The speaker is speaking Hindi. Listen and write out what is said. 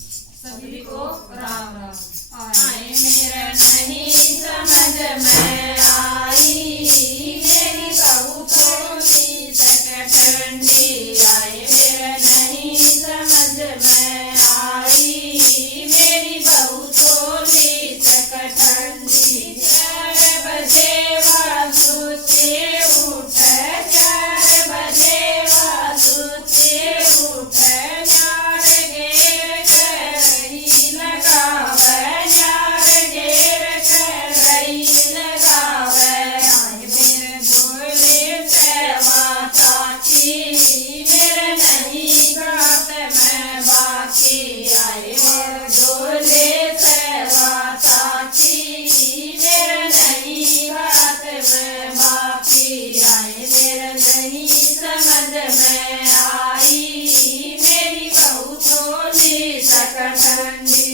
सभी को राम राम। आए मेरा नहीं समझ में आई, मेरी बहू थोड़ी सकठंडी। आए मेरा नहीं समझ में आई, मेरी बहू थोड़ी सकठंडी। 4 बजे वासु से उठ, 4 बजे वासु से उठ, नार घेर करई लगावे, नार घेर करई लगावे। आए मेरे भोले सेवा ताकी, मेरे नहीं बात में बाकी। आए मेरे भोले सेवा ताकी, मेरे नहीं बात में बाकी। आए मेरे नहीं समझ में आई, मेरी बहू थोड़ी सकठंडी।